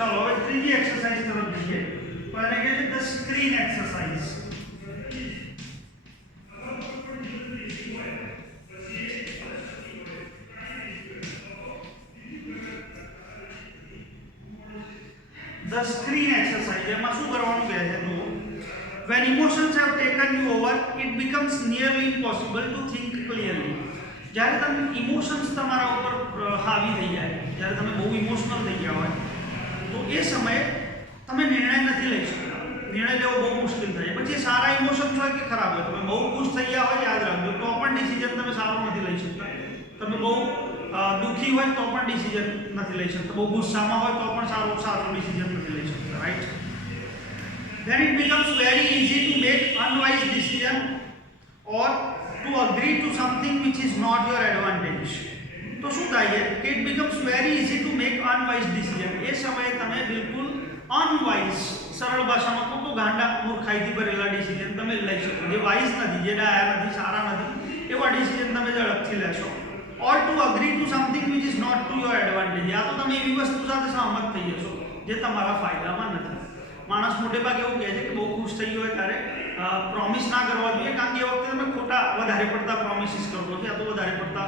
चलो હવે ત્રીજી એક્સરસાઇઝ તરફ જઈએ તો એને કહે છે the screen exercise. The screen exercise એમાં શું કરવાનું કહે છે તો when emotions have taken you over it becomes nearly impossible to think clearly. જ્યારે તમે ઇમોશન્સ તમારા ઉપર હાવી થઈ જાય, જ્યારે તમે બહુ ઇમોશનલ થઈ ગયા હોય તો એ સમયે તમે નિર્ણય નથી લઈ શકતા. નિર્ણય લેવો બહુ મુશ્કેલ થાય. પછી સારા ઇમોશન્સ હોય કે ખરાબ હોય, તમે બહુ ખુશ થઈ ગયા હોય યાદ રાખજો તો પણ ડિસિઝન તમે સારો નથી લઈ શકતા. તમે બહુ દુઃખી હોય તો પણ ડિસિઝન નથી લઈ શકતા. બહુ ગુસ્સામાં હોય તો પણ સારો ડિસિઝન નથી લઈ શકતા, right? Then it becomes very easy to make unwise decision or to agree to something which is not your advantage. તો શું થાય છે કે it becomes very easy to make unwise decision. એ સમયે તમે બિલકુલ unwise, સરળ ભાષામાં કહું તો ગાંડા મૂર્ખાઈથી ભરેલા ડિસિઝન તમે લઈ શકો, જે વાઇઝ નથી, જે ડાયા નથી, સારા નથી, એવા ડિસિઝન તમે ઝડપથી લેશો. or to agree to something which is not to your advantage. યા તો તમે એવી વસ્તુ સાથે સહમત થઈ જશો જે તમારા ફાયદામાં નથી. માણસ મોટે ભાગે એવું કહે છે કે બહુ ખુશ થઈ ગયો હોય ત્યારે પ્રોમિસ ના કરવા જોઈએ, કારણ કે એ વખતે તમે ખોટા વધારે પડતા પ્રોમિસીસ કરો છો યા તો વધારે પડતા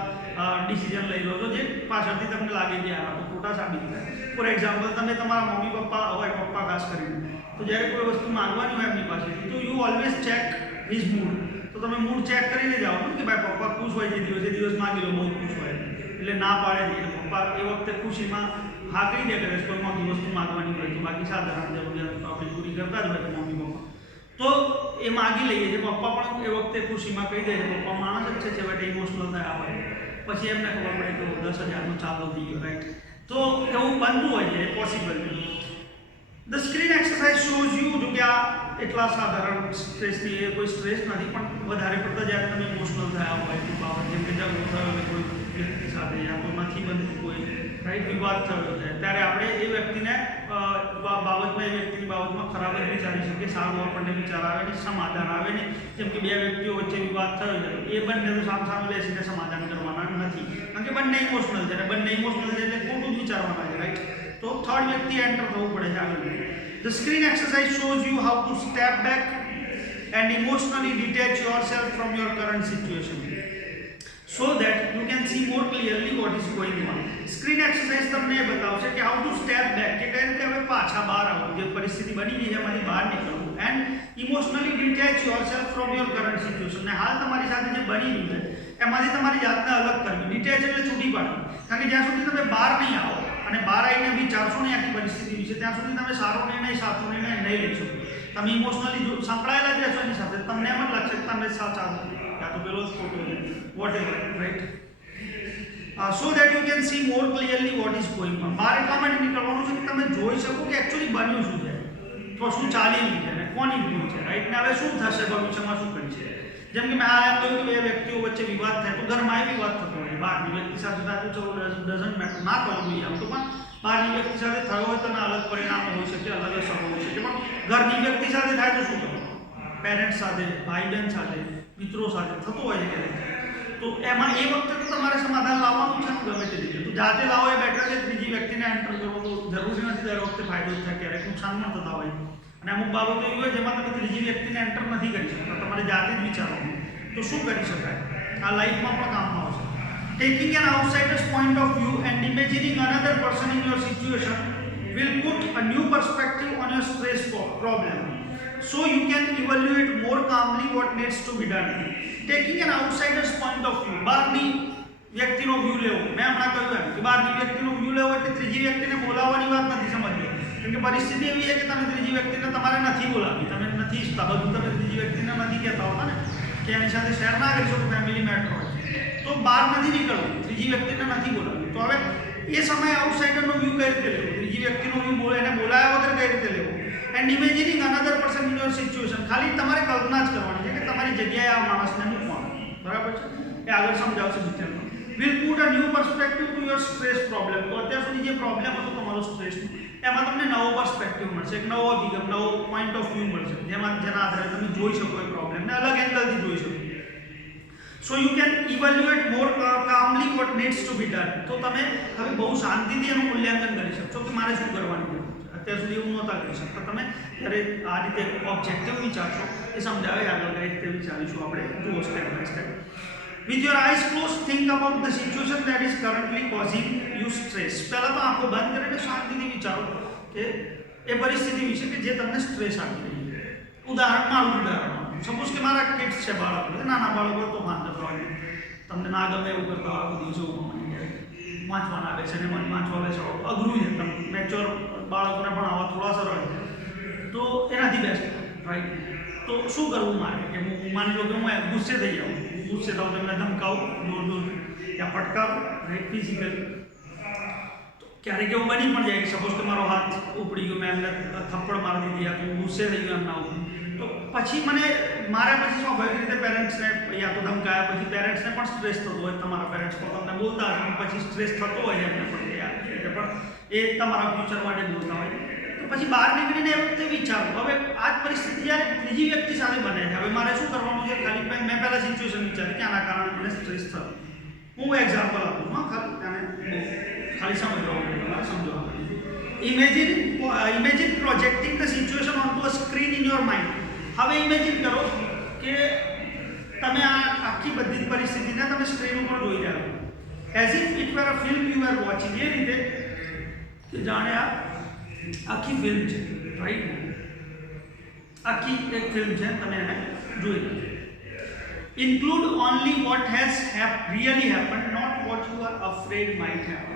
ડિસિઝન લઈ લો છો જે પાછળથી તમને લાગે કે આ તો ખોટા સાબિત થાય. ફોર એક્ઝામ્પલ, તમે તમારા મમ્મી પપ્પા હોય, પપ્પા ખાસ કરીને, તો જ્યારે કોઈ વસ્તુ માંગવાની હોય એમની પાસેથી તો you always check his mood. તો તમે મૂડ ચેક કરીને જાઓ છો કે ભાઈ પપ્પા ખુશ હોય જે દિવસ માગી લો, બહુ ખુશ હોય એટલે ના પાડે છે, એટલે પપ્પા એ વખતે ખુશીમાં હા કહી દે કે કોઈ મોટી વસ્તુ માગવાની હોય તો બાકી સાધારણ જરૂરિયાત આપણે પૂરી કરતા જ હોય મમ્મી પપ્પા, તો એ માગી લઈએ છીએ. પપ્પા પણ એ વખતે ખુશીમાં કહી દે છે, પપ્પા માણસ જ છે છેવટે ઇમોશનલ થયા હોય, પછી એમને ખબર પડે કે 10,000નો ચાલો થઈ ગયો, રાઈટ? તો એવું બનતું હોય છે, possible. The screen exercise shows you, જો કે આ એટલા સાધારણ સ્ટ્રેસની કોઈ સ્ટ્રેસ નથી, પણ વધારે પડતા જ્યારે તમે ઇમોશનલ થયા હોય કોઈ બાબત, જેમ કે ઝઘડો થયો હોય કોઈ વ્યક્તિ સાથે યા તો નથી બનતું કોઈ, રાઈટ, વિવાદ થયો છે, ત્યારે આપણે એ વ્યક્તિને બાબતમાં, એ વ્યક્તિની બાબતમાં ખરાબ જ વિચારી શકીએ, સારું આપણને વિચાર આવે ને સમાધાન આવે ને. જેમ કે બે વ્યક્તિઓ વચ્ચે વિવાદ થયો છે, એ બંને તો સામે બેસીને સમાધાન કરવાના નથી, કારણ કે બંને ઇમોશનલ છે, અને બંને ઇમોશનલ છે એટલે ખોટું જ વિચારવાના છે, રાઈટ? તો થર્ડ વ્યક્તિ એન્ટર થવું પડે છે આગળ. The screen exercise shows you how to step back and emotionally detach yourself from your current situation so that you can see more clearly what is going on. Screen exercise તમને એ બતાવશે કે how to step back, કે કઈ રીતે હવે પાછા બહાર આવવું, જે પરિસ્થિતિ બની ગઈ છે એમાંથી બહાર નીકળવું, and emotionally detach yourself from your current situation. ને હાલ તમારી સાથે જે બની રહ્યું છે એમાંથી તમારી જાતને અલગ કરવી. ડિટેચ એટલે છૂટી પાડવી, કારણ કે જ્યાં સુધી તમે બહાર નહીં આવો અને બહાર આવીને વિચારશો ને આખી પરિસ્થિતિ વિશે, ત્યાં સુધી તમે સારો નિર્ણય, સાચો નિર્ણય નહીં લઈ શકો. તમે ઇમોશનલી સંકળાયેલા જ રહેશો એની સાથે, તમને એમ જ લાગશે કે તમે સાચા છો યા તો પેલો જ ખોટો છે, whatever, right? So that you can see more clearly what is going on. બહાર એટલા માટે નીકળવાનું છે કે તમે જોઈ શકો કે એકચ્યુઅલી બન્યું શું છે, તો શું ચાલી રહ્યું છે અને કોની ભૂલ છે, રાઈટ? ને હવે શું થશે ભવિષ્યમાં, શું કરી છે. જેમ કે મેં આ એમ કહ્યું કે બે વ્યક્તિઓ વચ્ચે વિવાદ થાય તો ઘરમાં વિવાદ થતો હોય, બહારની વ્યક્તિ સાથે થતું ડઝન્ટ મેટર, ના થવું જોઈએ આમ તો, પણ બહારની વ્યક્તિ સાથે થયો હોય તો અલગ પરિણામો હોઈ શકે, અલગ અસરો હોઈ શકે, પણ ઘરની વ્યક્તિ સાથે થાય તો શું કરવું? પેરેન્ટ્સ સાથે, ભાઈ બહેન સાથે, મિત્રો સાથે થતો હોય છે, તો એમાં એ વખતે તો તમારે સમાધાન લાવવાનું છે ગમે તે રીતે. તો જાતે લાવો એ બેટર છે. ત્રીજી વ્યક્તિને એન્ટર કરવો તો જરૂરી નથી દર વખતે ફાયદો જ થાય, ક્યારેક નુકસાન પણ થતા હોય. અને અમુક બાબતો એવી હોય જેમાં તમે ત્રીજી વ્યક્તિને એન્ટર નથી કરી શકતા, તમારે જાતે જ વિચારવાનું. તો શું કરી શકાય? આ લાઈફમાં પણ કામમાં આવશે. Taking an outsiders point of view and imagining another person in your situation will put a new perspective on your stress problem. So you can evaluate more calmly what needs to be done. Taking an outsider's point of view, બહારની વ્યક્તિનો view લેવો. મેં હમણાં કહ્યું એમ કે બહારની વ્યક્તિનો view લેવો એટલે ત્રીજી વ્યક્તિને બોલાવવાની વાત નથી સમજવી, કેમ કે પરિસ્થિતિ એવી છે કે તમે ત્રીજી વ્યક્તિને તમારે નથી બોલાવવી, તમે નથી ઈચ્છતા, બધું તમે ત્રીજી વ્યક્તિને નથી કહેતા હોતા ને કે એની સાથે શેર ના કરી શકો, ફેમિલી મેટર હોય તો બહાર નથી નીકળવું, ત્રીજી વ્યક્તિને નથી બોલાવવી. તો હવે એ સમયે આઉટસાઇડરનો વ્યૂ કઈ રીતે લેવો, ત્રીજી વ્યક્તિનો વ્યૂ એને બોલાવ્યા વગર કઈ રીતે લેવો. And imagining another person in your situation, ખાલી તમારે કલ્પના જ કરવાની છે કે તમારી જગ્યાએ આ માણસને મૂકવાનું, બરાબર છે? એ આગળ સમજાવશે ડિટેલમાં. Will put a new perspective to your stress problem. તો અત્યાર સુધી જે પ્રોબ્લેમ હતો તમારો સ્ટ્રેસનો, એમાં તમને નવો પર્સપેક્ટિવ મળશે, એક નવો અભિગમ, નવો પોઈન્ટ ઓફ વ્યૂ મળશે, જેના આધારે તમે જોઈ શકો એ પ્રોબ્લેમને અલગ એંગલથી જોઈ શકો. So you can evaluate more calmly what needs to be done. તો તમે હવે બહુ શાંતિથી એનું મૂલ્યાંકન કરી શકશો કે મારે શું કરવાની જરૂર છે. અત્યાર સુધી એવું નહોતા કરી શકતા. તમે જ્યારે આ રીતે ઓબ્જેક્ટિવ વિચારશો એ સમજાવે આગળ કઈ રીતે વિચારીશું આપણે, જુઓ step by step. With your eyes closed, think about the situation that is currently causing you stress. પહેલા તો આંખો બંધ કરીને શાંતિથી વિચારો કે એ પરિસ્થિતિ વિશે કે જે તમને સ્ટ્રેસ આપી રહી છે. ઉદાહરણ સપોઝ કે મારા કિડ્સ છે, બાળકો છે, નાના બાળકો તો વાંધો હોય, તમને ના ગમે એવું કરતા આખો દિવસ વાંચવાના આવે છે ને મને વાંચવા બેસો અઘરું છે. તમે મેચ્યોર બાળકોને પણ આવા થોડા સરળ તો એનાથી બેસ્ટ, રાઈટ? તો શું કરવું મારે કે હું માની લો કે હું ગુસ્સે થઈ જાઉં, ગુસ્સે થાઉં, એમને ધમકાવું જોર યા ફટકારું, રાઈટ? ફિઝિકલ ક્યારેક એવું બની પણ જાય કે સપોઝ કે મારો હાથ ઉપડી ગયો, મેં એમને થપ્પડ મારી દીધી, યા તો હું ગુસ્સે થઈ ગયો એમના ઉપર, તો પછી મારા પછી સ્વાભાવિક રીતે પેરેન્ટ્સને યા તો ધમકાયા પછી પેરેન્ટ્સને પણ સ્ટ્રેસ થતો હોય. તમારા પેરેન્ટ્સ પણ તમને બોલતા હશે, પછી સ્ટ્રેસ થતો હોય એમને પણ એ તમારા ફ્યુચર માટે બોલતા હોય. તો પછી બહાર નીકળીને એ વખતે વિચારો, હવે આ જ પરિસ્થિતિ જ્યારે ત્રીજી વ્યક્તિ સાથે બને છે, હવે મારે શું કરવાનું છે? ખાલી મેં પહેલાં સિચ્યુએશન વિચારી કે આના કારણે મને સ્ટ્રેસ થયો. હું એક્ઝામ્પલ આપું, હા, ખાલી સમજો. Imagine projecting the situation onto a screen in your mind. હવે ઇમેજિન કરો કે તમે આ આખી બધી જ પરિસ્થિતિને તમે સ્ક્રીન ઉપર જોઈ રહ્યા છો, as if it were a film you are watching. એ રીતે કે જાણે આ આખી ફિલ્મ છે, રાઈટ? આખી એક ફિલ્મ છે, તમે એને જોઈ રહ્યા. Include only what has really happen, not what you are afraid might happen.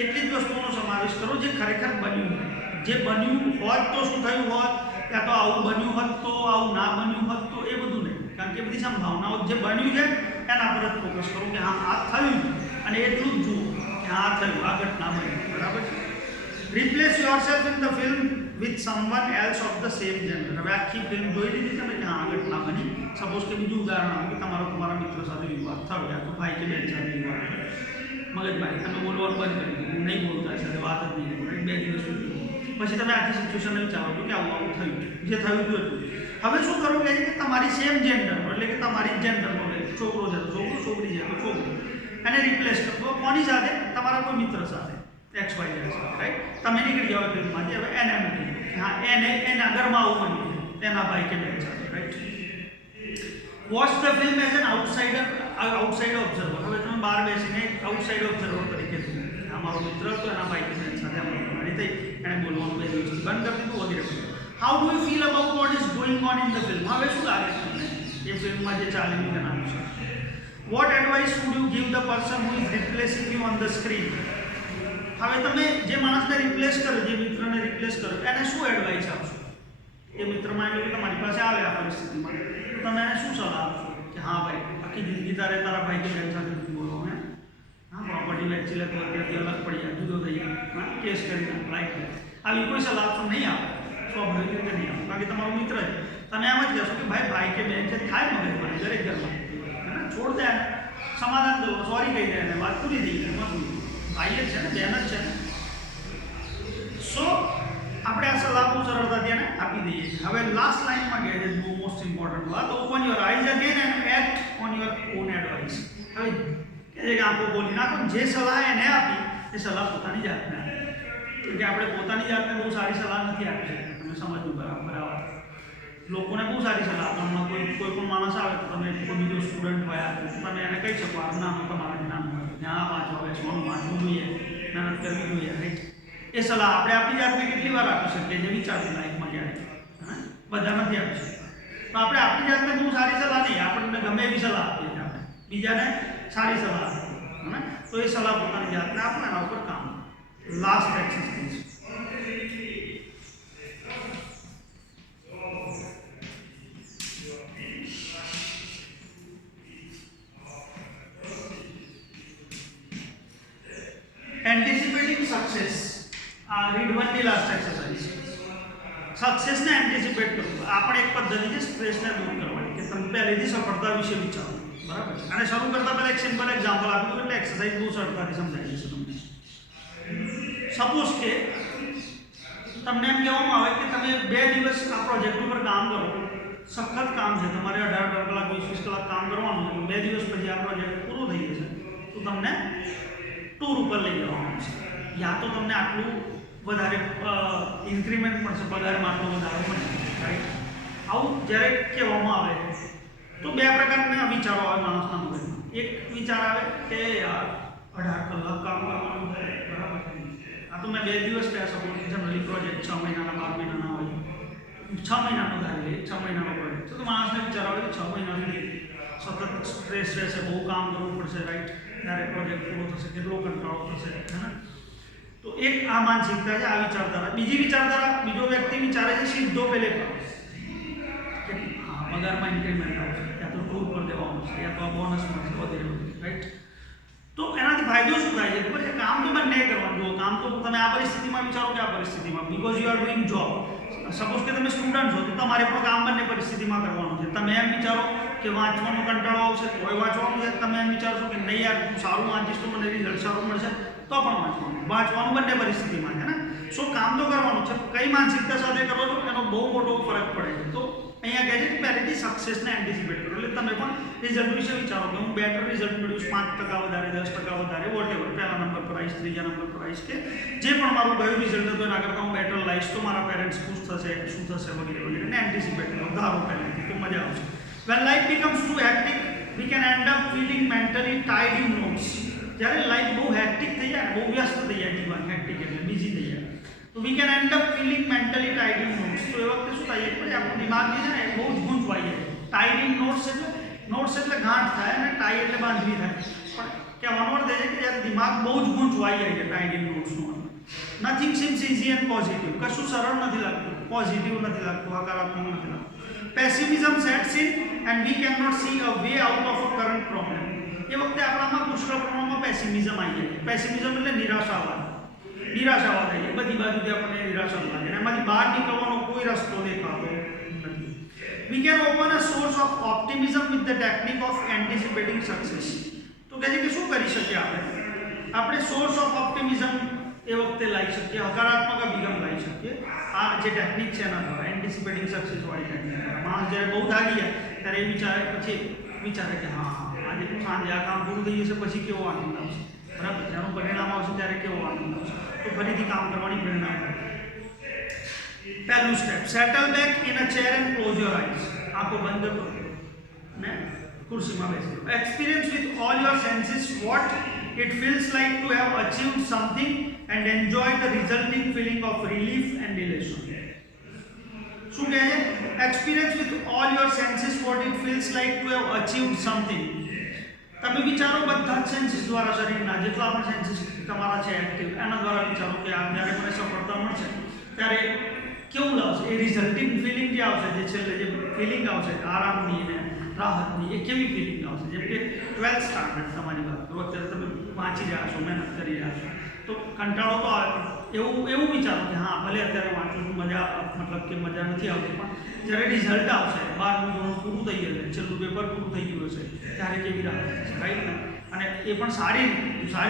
એટલી જ વસ્તુઓનો સમાવેશ કરો જે ખરેખર બન્યું હોય. જે બન્યું હોત તો શું થયું હોત, યા તો આવું બન્યું હોત તો આવું ના બન્યું હોત તો એ બધું નહીં, કારણ કે બધી સંભાવનાઓ જે બન્યું છે એના પર જ ફોકસ કરો કે હા આ થયું અને એટલું જ જુઓ કે હા થયું, આ ઘટના બની, બરાબર છે? Replace yourself in the film with someone else of the same gender. હવે આખી ફિલ્મ જોઈ લીધી તમે કે હા આ ઘટના બની. સપોઝ કે બીજું ઉદાહરણ આપો કે તમારા મિત્ર સાથે વિવાદ થયો, યા તો ભાઈ કે બહેન સાથે વિવાદ થયો, મગજમારી, તમે બોલવાનું બંધ કરી દીધું, નહીં બોલતા સાથે વાત જ નહીં કરી 2 દિવસ સુધી. પછી તમે આખી સિચ્યુએશનને વિચારો છો કે આવું થયું, જે થયું હતું એટલું. હવે શું કરો કે તમારી સેમ જેન્ડર, એટલે કે તમારી જેન્ડરનો છોકરો છે તો છોકરો, છોકરી છે તો છોકરી, એને રિપ્લેસ કરો. કોની સાથે? તમારા કોઈ મિત્ર સાથે, XY સાથે, રાઈટ? તમે નીકળી જાઓ ફિલ્મમાંથી, હવે એને મૂકી હા એના ઘરમાં આવું બન્યું એના ભાઈ કે બહેન સાથે, right? Watch the film as an outside observer. હવે તમે બહાર બેસીને આઉટસાઇડ ઓબ્ઝર્વર તરીકે જુઓ. અમારો મિત્ર હતો, એના ભાઈ કે બહેન સાથે અમારી થઈ, એણે બોલવાનું 2 દિવસથી બંધ કરી દીધું વગેરે. How do you feel about what is going on in the film? હવે શું લાગે છે તમને એ ફિલ્મમાં જે ચાલી રહ્યું તેના વિશે? What advice would you give the person who is replacing you on the screen? હવે તમે જે માણસને રિપ્લેસ કરો, જે મિત્રને રિપ્લેસ કરો, એને શું એડવાઇસ આપશો? એ મિત્ર માની લો કે તમારી પાસે આવે આ પરિસ્થિતિમાં, તો તમે એને શું સલાહ આપશો કે હા ભાઈ આખી જિંદગી તારે તારા ભાઈ કે બહેન સાથે બોલો, હે હા, પ્રોપર્ટી વેચી લે તો અત્યારથી અલગ પડી જાય, જુદો થઈ જાય, હા, કેસ કરી નાખ, રાઈટ? આવી કોઈ સલાહ આપશો નહીં આપો, સ્વાભાવિક રીતે નહીં આપો, કારણ કે તમારો મિત્ર છે. તમે એમ જ કહેશો કે ભાઈ કે બહેન છે, થાય મગજમારી દરેક ઘરમાં, છોડ દે, સમાધાન કરો, સોરી કહી દે, એને વાત પૂરી થઈ જાય, એમાં ભાઈ જ છે ને, બહેન જ છે ને. સો આપણે આ સલાહ બહુ સરળતાથી એને આપી દઈએ છીએ. હવે લાસ્ટ લાઇનમાં કહે છે બહુ મોસ્ટ ઇમ્પોર્ટન્ટ વાત, open your eyes again and act on your own advice. હવે કહે છે કે આંખો બોલી નાખો, જે સલાહ એને આપી એ સલાહ પોતાની જાતને આપી, કે આપણે પોતાની જાતને બહુ સારી સલાહ નથી આપી શકતા. તમે સમજવું બરાબર. લોકોને બહુ સારી સલાહ આપવામાં કોઈ પણ માણસ આવે તો તમે કોઈ બીજો સ્ટુડન્ટ હોય તો તમે એને કહી શકો આ નામ તમારા નામ હોય, ત્યાં વાંચવા બેસવાનું વાંચવું જોઈએ, મહેનત કરવી જોઈએ, રાઈટ? એ સલાહ આપણે આપણી જાતને કેટલી વાર આપી શકીએ જે વિચારવું લાઈફમાં ક્યારે, હા, બધા નથી આપી શકતા. તો આપણે આપણી જાતને બહુ સારી સલાહ નહીં, આપણને ગમે એવી સલાહ આપીએ છીએ, આપણે બીજાને સારી સલાહ આપીએ, હા. તો એ સલાહ પોતાની જાતને આપો, એના ઉપર કામ. Last exercise, anticipating success. Read 1 ની લાસ્ટ એક્સરસાઇઝ. સક્સેસને એન્ટિસિપેટ કરવું આ પણ એક પદ્ધતિ છે સ્ટ્રેસને દૂર કરવાની, કે તમે પહેલેથી સફળતા વિશે વિચારો, બરાબર છે? અને શરૂ કરતા પહેલા એક સિમ્પલ એક્ઝામ્પલ આપી દઉં એટલે એક્સરસાઇઝ બહુ સરળતાથી સમજાઈ જશે તમને. સપોઝ કે તમને એમ કહેવામાં આવે કે તમે 2 દિવસ આ પ્રોજેક્ટ ઉપર કામ કરો, સખત કામ છે, તમારે 18 કલાક 20 કલાક કામ કરવાનું છે, 2 દિવસ પછી આ પ્રોજેક્ટ પૂરો થઈ જશે તો તમને ટૂર ઉપર લઈ જવાનું છે, યા તો તમને આટલું વધારે ઇન્ક્રીમેન્ટ મળશે, પગારમાં આટલો વધારો મળશે, રાઈટ? આવું જ્યારે કહેવામાં આવે તો બે પ્રકારના વિચારો આવે માણસના મગજમાં. એક વિચાર આવે કે યાર 18 કલાક કામ કરવાનું છે, બરાબર છે, આ તો મેં 2 દિવસ કહી શકું. જનરલી પ્રોજેક્ટ 6 મહિનાના 12 મહિનાના હોય, 6 મહિનાનો ધારી લે, 6 મહિનાનો પ્રોજેક્ટ તો માણસને વિચાર આવે કે 6 મહિના સુધી સતત સ્ટ્રેસ રહેશે, બહુ કામ કરવું પડશે, રાઈટ? ત્યારે પ્રોજેક્ટ પૂરો થશે, કેટલો કંટાળો થશે, હે ને? તો એક આ માનસિકતા છે, આ વિચારધારા. બીજી વિચારધારા, બીજો વ્યક્તિ વિચારે છે સીધો પેલે કે હા પગારમાં ઇન્ક્રીમેન્ટ આવશે, યા તો ટૂર પર દેવાનું છે, યા તો બોનસ મળશે, વગેરે વગેરે, રાઈટ? તો એનાથી ફાયદો શું થાય છે ખબર છે? કામ તો બંને કરવાનું. જો કામ તો તમે આ પરિસ્થિતિમાં વિચારો કે આ પરિસ્થિતિમાં, because you are doing job. Suppose કે તમે સ્ટુડન્ટ છો તો તમારે પણ કામ બંને પરિસ્થિતિમાં કરવાનું છે. તમે એમ વિચારો કે વાંચવાનો કંટાળો આવશે તોય વાંચવાનું છે, તમે એમ વિચારશો કે નહીં યાર હું સારું વાંચીશ તો મને રિઝલ્ટ સારું મળશે તો પણ વાંચવાનું બંને પરિસ્થિતિમાં છે ને. સો કામ તો કરવાનું છે, કઈ માનસિકતા સાથે કરો છો એનો બહુ મોટો ફરક પડે છે. તો અહીંયા કહે છે કે પહેલેથી સક્સેસને એન્ટિસિપેટ કરો, એટલે તમે પણ રિઝલ્ટ વિશે વિચારો કે હું બેટર રિઝલ્ટ મેળવીશ, 5% વધારે, 10% વધારે, વોટેવર, પહેલા નંબર પર આવીશ, ત્રીજા નંબર પર આવીશ, કે જે પણ મારું ગયું રિઝલ્ટ હતું એના કરતાં હું બેટર લાવીશ તો મારા પેરેન્ટ્સ ખુશ થશે, શું થશે, વગેરે વગેરે ને એન્ટિસિપેટ કરો, ધારો પહેલેથી, તો મજા આવશે. When life becomes too hectic, we can end up feeling mentally tied in knots. જ્યારે લાઈફ બહુ હેક્ટિક થઈ જાય, બહુ વ્યસ્ત થઈ જાય, જીવન હેક્ટિક એટલે બિઝી થઈ જાય, તો we can end up feeling mentally tied in knots. તો એ વખતે શું થાય, પછી આપણું દિમાગ જે છે ને બહુ જ ગૂંચવાઈ જાય. ટાઈડ ઇન નોટ્સ એટલે ગાંઠ થાય અને ટાઈ એટલે બાંધવી થાય. પણ કહેવાનો અર્થ એ છે કે જ્યારે દિમાગ બહુ જ ગૂંચવાઈ જાય છે ટાઈડ ઇન નોટ્સનું, nothing seems easy and positive. કશું સરળ નથી લાગતું, પોઝિટિવ નથી લાગતું, હકારાત્મક નથી લાગતું. Pessimism sets in and we can not see a way out of a current problem. એ વખતે આપણામાં પુષ્કળ પ્રમાણમાં પેસિમિઝમ આવી જાય. પેસિમિઝમ એટલે નિરાશાવાદ થઈ જાય, બધી બાજુથી આપણને નિરાશા લાગે, એમાંથી બહાર નીકળવાનો કોઈ રસ્તો દેખાતો નથી. We can open a source of optimism with the technique of anticipating success. તો કહે છે કે શું કરી શકીએ આપણે સોર્સ ઓફ ઓપ્ટિમિઝમ એ વખતે લાવી શકીએ, હકારાત્મક અભિગમ લાવી શકીએ આ જે ટેકનિક છે એના દ્વારા, એન્ટિસિપેટિંગ સક્સેસ વાળી ટેકનિક. માણસ જ્યારે બહુ થાકી જાય ત્યારે એ વિચારે કે હા આજે સાંજે આ કામ પૂરું થઈ જશે, પછી કેવો આનંદ આવશે, બરાબર? જેનું પરિણામ આવશે ત્યારે કેવો આનંદ આવશે, તો ફરીથી કામ કરવાની પ્રેરણા મળે. પહેલું step, settle back in a chair and close your eyes. આંખો બંધ કરો ને ખુરશીમાં બેસી જાઓ. Experience with all your senses what it feels like to have achieved something and enjoy the resulting feeling of relief and relaxation. શું કહે છે? Experience with all your senses what it feels like to have achieved something. તમે વિચારો બધા જ senses દ્વારા, શરીરના જેટલા પણ સેન્સીસ તમારા છે એક્ટિવ, એના દ્વારા વિચારો કે આ જ્યારે મને સફળતા મળશે ત્યારે કેવું લાવશે, એ રિઝલ્ટિંગ ફિલિંગ જે આવશે, જે છેલ્લે જે ફિલિંગ આવશે આરામની ને રાહતની, એ કેવી ફિલિંગ આવશે? જેમ કે 12th સ્ટાન્ડર્ડ તમારી વાત કરો, અત્યારે તમે વાંચી રહ્યા છો, મહેનત કરી રહ્યા છો, તો કંટાળો તો આવે, એવું વિચારો કે હા ભલે અત્યારે વાંચું છું, મતલબ કે મજા નથી આવતી, પણ જ્યારે રિઝલ્ટ આવશે, 12મું ધોરણ પૂરું થઈ જશે, છેલ્લું પેપર પૂરું થઈ ગયું હશે, ત્યારે કેવી રાહત થશે, રાઈટ ને? અને એ પણ સારી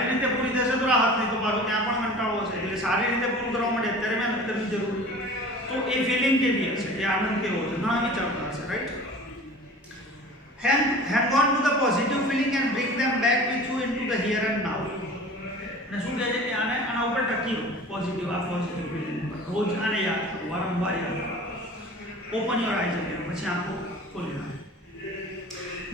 રીતે પૂરી થશે તો રાહત, નહીં તો પાછું ત્યાં પણ કંટાળો હશે. એટલે સારી રીતે પૂરું કરવા માટે અત્યારે મહેનત કરવી જરૂરી છે. તો એ ફિલિંગ કેવી હશે, એ આનંદ કેવો હશે, ઘણા વિચારતા હશે, right? Hang on to the positive feeling and bring them back with you into the here and now. અને શું કહે છે કે આના ઉપર ટકી રહો, પોઝિટિવ ફિલિંગ રોજ આને યાદ કરો, વારંવાર યાદ કરો. ઓપન યોર આઈઝ અગેન, પછી આંખો ખોલી નાખો.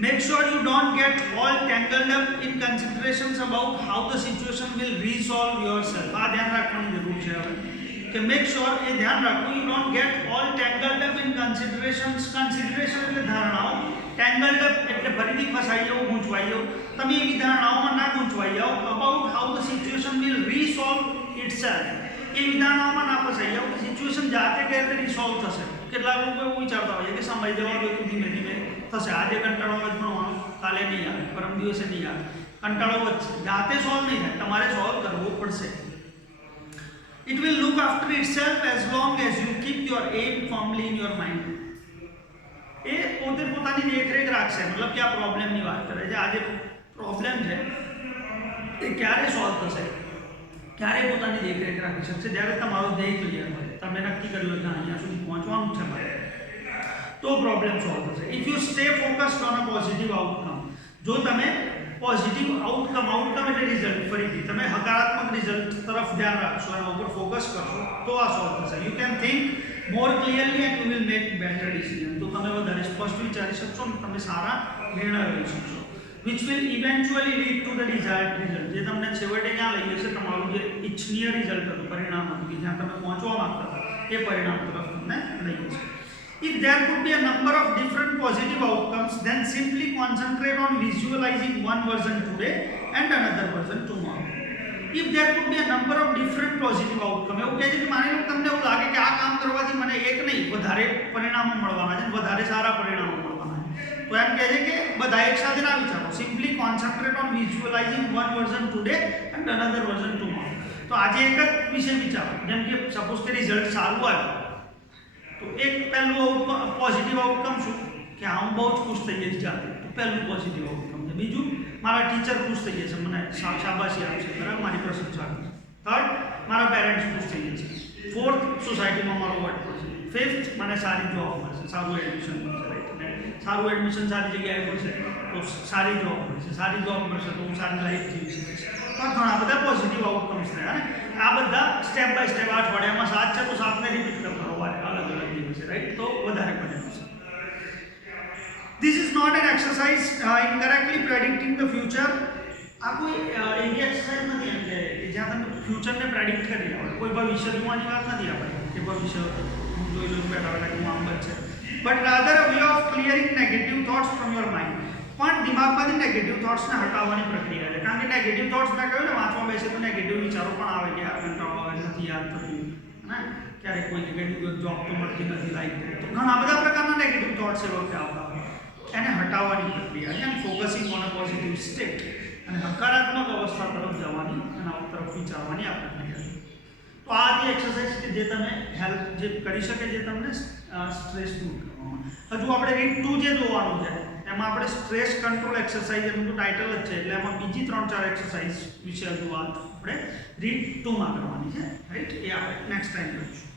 Make sure you don't get all tangled up in considerations about how the situation will resolve yourself. આ ધ્યાન રાખવાની જરૂર છે હવે કે મેક શ્યોર, એ ધ્યાન રાખો, you don't get all tangled up in considerations. Consideration એટલે ધારણાઓ, tangled up એટલે ફરીથી ફસાઈ જાઓ, ગૂંચવાઈ જાઓ. તમે એવી ધારણાઓમાં ના ગૂંચવાઈ જાઓ about how the situation will resolve itself. એ વિધારણાઓમાં ના ફસાઈ જાઓ કે સિચ્યુએશન જાતે કઈ રીતે રિસોલ્વ થશે. કેટલાક લોકો એવું વિચારતા હોય કે સમય જવા દો તો ધીમે ધીમે થશે, આજે કંટાળો આવે ભણવાનો, કાલે નહીં આવે, પરમ દિવસે નહીં આવે, કંટાળો વધશે, જાતે સોલ્વ નહીં થાય, તમારે સોલ્વ કરવો પડશે. It will look after itself as long as you keep your aim firmly in your mind. એ પોતે પોતાની દેખરેખ રાખશે, મતલબ કે આ પ્રોબ્લેમની વાત કરે છે. આ જે પ્રોબ્લેમ છે એ ક્યારે સોલ્વ થશે, ક્યારે પોતાની દેખરેખ રાખી શકશે? જ્યારે તમારો ધ્યેય ક્લિયર હોય, તમે નક્કી કર્યું કે અહીંયા સુધી પહોંચવાનું છે મારે, તો પ્રોબ્લેમ સોલ્વ થશે. If you stay focused on a positive outcome, જો તમે પોઝિટિવ આઉટકમ એટલે રિઝલ્ટ, ફરીથી તમે હકારાત્મક રિઝલ્ટ તરફ ધ્યાન રાખશો, એના ઉપર ફોકસ કરશો તો આ સોલ્વ થશે. You can think more clearly and you will make better decision. તો તમે વધારે સ્પષ્ટ વિચારી શકશો અને તમે સારા નિર્ણય લઈ શકશો, which will eventually lead to the desired result. જે તમને છેવટે ક્યાં લઈ જશે, તમારું જે ઇચ્છનીય રિઝલ્ટ હતું, પરિણામ હતું કે જ્યાં તમે પહોંચવા માંગતા હતા એ પરિણામ તરફ તમને લઈ જશે. If there could be a number of different positive outcomes, then simply concentrate on visualizing one version today and another version tomorrow. If there could be a number of different positive outcomes, એવું કહે છે કે માની લો તમને એવું લાગે કે આ કામ કરવાથી મને એક નહીં વધારે પરિણામો મળવાના છે, વધારે સારા પરિણામો મળવાના છે, તો એમ કહે છે કે બધા એક સાથે ના વિચારો, simply concentrate on visualizing one version today and another version tomorrow. તો આજે એક જ વિષય વિચારો, જેમ કે સપોઝ કે રિઝલ્ટ સારું આવ્યું તો એક પહેલું પોઝિટિવ આઉટકમ શું કે હું બહુ જ ખુશ થઈ જઈશ જાતે, તો પહેલું પોઝિટિવ આઉટકમ છે. બીજું, મારા ટીચર ખુશ થઈ જશે, મને શાબાશી આપશે, બરાબર, મારી પ્રશંસા કરશે. થર્ડ, મારા પેરેન્ટ્સ ખુશ થઈ જશે. ફોર્થ, સોસાયટીમાં મારો વર્ડ પડશે. ફિફ્થ, મને સારી જોબ મળશે, સારું એડમિશન મળશે, રાઈટ, સારું એડમિશન સારી જગ્યાએ મળશે તો સારી જોબ મળશે, સારી જોબ મળશે તો હું સારી લાઈફ જીવી શકીશ. તો ઘણા બધા પોઝિટિવ આઉટકમ્સ થયા ને આ બધા સ્ટેપ બાય સ્ટેપ અઠવાડિયામાં 7 છે તો 7ને રિપીટ કરતા રહો અલગ અલગ દિવસે, રાઈટ, તો વધારે પરિણામ છે. This is not an exercise in correctly predicting the future. આ કોઈ એવી એક્સરસાઇઝ નથી એમ કે જ્યાં તમે ફ્યુચરને પ્રેડિક્ટ કરી લો, કોઈ ભવિષ્ય જોવાની વાત નથી આપણે કે ભવિષ્ય હું જોઈ લઉં બેઠા બેઠા કે હું આમ બનશે, but rather a way of clearing negative thoughts from your mind. પણ દિમાગમાંથી નેગેટિવ થોટ્સને હટાવવાની પ્રક્રિયા છે, કારણ કે નેગેટિવ થોટ્સ મેં કહ્યું ને વાંચવા બેસે તો નેગેટિવ વિચારો પણ આવે કે આ કંટાળો આવે, નથી યાદ થતું, ને ક્યારેક કોઈ જગ્યાએ જોબ તો મળતી નથી, લાઈક તો ઘણા બધા પ્રકારના નેગેટિવ થોટ્સ એ વખતે આવતા હોય, એને હટાવવાની પ્રક્રિયા છે, અને focusing on a positive state અને હકારાત્મક અવસ્થા તરફ જવાની, એના તરફ વિચારવાની આ પ્રક્રિયા છે. તો આ જે એક્સરસાઇઝ કે જે તમે હેલ્પ જે કરી શકે, જે તમને સ્ટ્રેસ દૂર કરવામાં. હજુ આપણે રીડ 2 જે જોવાનું છે એમાં આપણે સ્ટ્રેસ કંટ્રોલ એક્સરસાઇઝ એનું તો ટાઇટલ જ છે, એટલે એમાં બીજી 3-4 એક્સરસાઇઝ વિશે હજુ વાત આપણે રીડ 2માં કરવાની છે, રાઈટ, એ આપણે નેક્સ્ટ ટાઈમ કરીશું.